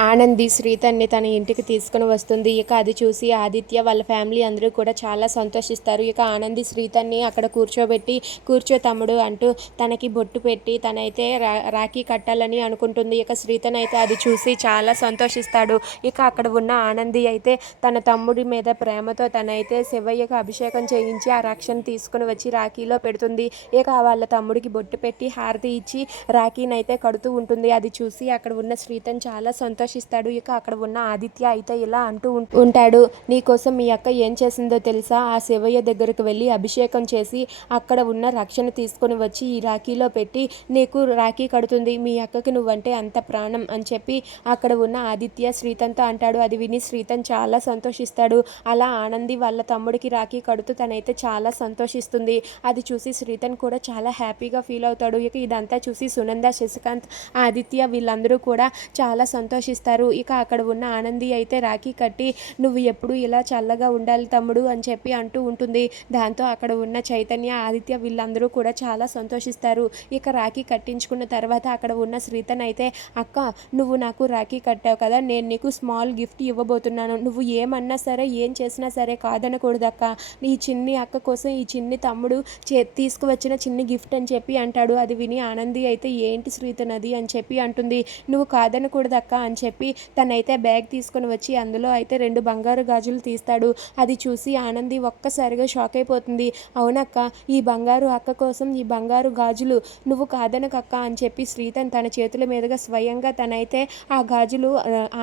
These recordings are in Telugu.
ఆనంది శ్రీతన్ని తన ఇంటికి తీసుకుని వస్తుంది. ఇక అది చూసి ఆదిత్య వాళ్ళ ఫ్యామిలీ అందరూ కూడా చాలా సంతోషిస్తారు. ఇక ఆనంది శ్రీతన్ని అక్కడ కూర్చోబెట్టి కూర్చో తమ్ముడు అంటూ తనకి బొట్టు పెట్టి తనైతే రా రాఖీ కట్టాలని అనుకుంటుంది. ఇక శ్రీతన్ అయితే అది చూసి చాలా సంతోషిస్తాడు. ఇక అక్కడ ఉన్న ఆనంది అయితే తన తమ్ముడి మీద ప్రేమతో తనైతే శివయ్యకు అభిషేకం చేయించి ఆ రక్షణ తీసుకుని వచ్చి రాఖీలో పెడుతుంది. ఇక వాళ్ళ తమ్ముడికి బొట్టు పెట్టి హారతి ఇచ్చి రాఖీని అయితే కడుతూ ఉంటుంది. అది చూసి అక్కడ ఉన్న శ్రీతన్ చాలా సంతోషిస్తాడు ఇక అక్కడ ఉన్న ఆదిత్య అయితే ఇలా అంటూ ఉంటాడు. నీకోసం మీ అక్క ఏం చేసిందో తెలుసా? ఆ శివయ్య దగ్గరకు వెళ్ళి అభిషేకం చేసి అక్కడ ఉన్న రక్షణ తీసుకొని వచ్చి ఈ రాఖీలో పెట్టి నీకు రాఖీ కడుతుంది. మీ అక్కకి నువ్వంటే అంత ప్రాణం అని చెప్పి అక్కడ ఉన్న ఆదిత్య శ్రీతన్తో అంటాడు. అది విని శ్రీతన్ చాలా సంతోషిస్తాడు. అలా ఆనంది వాళ్ళ తమ్ముడికి రాఖీ కడుతూ తనైతే చాలా సంతోషిస్తుంది. అది చూసి శ్రీతన్ కూడా చాలా హ్యాపీగా ఫీల్ అవుతాడు. ఇక ఇదంతా చూసి సునంద శశికాంత్ ఆదిత్య వీళ్ళందరూ కూడా చాలా సంతోషిస్తారు ఇక అక్కడ ఉన్న ఆనంది అయితే రాఖీ కట్టి నువ్వు ఎప్పుడు ఇలా చల్లగా ఉండాలి తమ్ముడు అని చెప్పి అంటూ ఉంటుంది. దాంతో అక్కడ ఉన్న చైతన్య ఆదిత్య వీళ్ళందరూ కూడా చాలా సంతోషిస్తారు. ఇక రాఖీ కట్టించుకున్న తర్వాత అక్కడ ఉన్న శ్రీతన్ అయితే అక్క నువ్వు నాకు రాఖీ కట్టావు కదా నేను నీకు స్మాల్ గిఫ్ట్ ఇవ్వబోతున్నాను. నువ్వు ఏమన్నా సరే ఏం చేసినా సరే కాదనకూడదు అక్క ఈ చిన్ని అక్క కోసం ఈ చిన్ని తమ్ముడు చే తీసుకువచ్చిన చిన్ని గిఫ్ట్ అని చెప్పి అంటాడు. అది విని ఆనంది అయితే ఏంటి శ్రీతన్ అది అని చెప్పి అంటుంది. నువ్వు కాదనకూడదు అక్క అని చెప్పి తనైతే బ్యాగ్ తీసుకొని వచ్చి అందులో అయితే రెండు బంగారు గాజులు తీస్తాడు. అది చూసి ఆనంది ఒక్కసారిగా షాక్ అయిపోతుంది. అవునక్క ఈ బంగారు అక్క కోసం ఈ బంగారు గాజులు నువ్వు కాదనకక్క అని చెప్పి శ్రీతన్ తన చేతుల మీదుగా స్వయంగా తనైతే ఆ గాజులు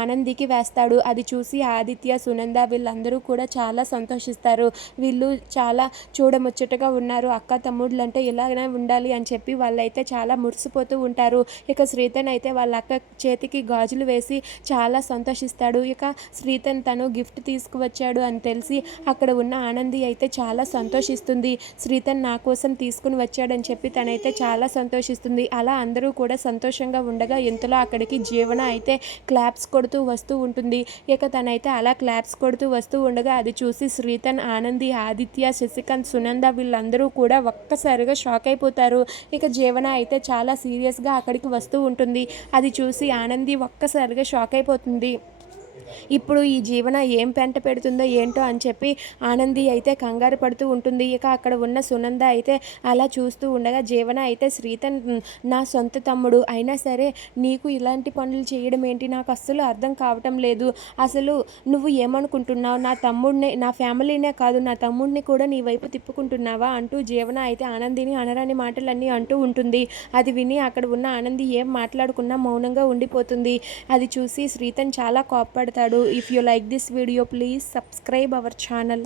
ఆనందికి వేస్తాడు. అది చూసి ఆదిత్య సునంద వీళ్ళందరూ కూడా చాలా సంతోషిస్తారు. వీళ్ళు చాలా చూడముచ్చటగా ఉన్నారు. అక్క తమ్ముళ్ళు అంటే ఇలానే ఉండాలి అని చెప్పి వాళ్ళైతే చాలా మురిసిపోతూ ఉంటారు. ఇక శ్రీతన్ అయితే వాళ్ళ అక్క చేతికి గాజులు వేసి చాలా సంతోషిస్తాడు. ఇక శ్రీతన్ తను గిఫ్ట్ తీసుకువచ్చాడు అని తెలిసి అక్కడ ఉన్న ఆనంది అయితే చాలా సంతోషిస్తుంది. శ్రీతన్ నా కోసం తీసుకుని వచ్చాడని చెప్పి తనైతే చాలా సంతోషిస్తుంది. అలా అందరూ కూడా సంతోషంగా ఉండగా ఇంతలో అక్కడికి జీవన అయితే క్లాప్స్ కొడుతూ వస్తూ ఉంటుంది. ఇక తనైతే అలా క్లాప్స్ కొడుతూ వస్తూ ఉండగా అది చూసి శ్రీతన్ ఆనంది ఆదిత్య శశికాంత్ సునంద వీళ్ళందరూ కూడా ఒక్కసారిగా షాక్ అయిపోతారు. ఇక జీవన అయితే చాలా సీరియస్గా అక్కడికి వస్తూ ఉంటుంది. అది చూసి ఆనంది ఒక్కసారిగా షాక్ అయిపోతుంది ఇప్పుడు ఈ జీవన ఏం పెంట పెడుతుందో ఏంటో అని చెప్పి ఆనంది అయితే కంగారు పడుతూ ఉంటుంది. ఇక అక్కడ ఉన్న సునంద అయితే అలా చూస్తూ ఉండగా జీవన అయితే శ్రీతన్ నా సొంత తమ్ముడు అయినా సరే నీకు ఇలాంటి పనులు చేయడం ఏంటి? నాకు అస్సలు అర్థం కావటం లేదు. అసలు నువ్వు ఏమనుకుంటున్నావు? నా తమ్ముడినే నా ఫ్యామిలీనే కాదు నా తమ్ముడిని కూడా నీ వైపు తిప్పుకుంటున్నావా? అంటూ జీవన అయితే ఆనందిని అనరాని మాటలన్నీ అంటూ ఉంటుంది. అది విని అక్కడ ఉన్న ఆనంది ఏం మాట్లాడుకున్నా మౌనంగా ఉండిపోతుంది. అది చూసి శ్రీతన్ చాలా కోప్పడతాడు if you like this video please subscribe our channel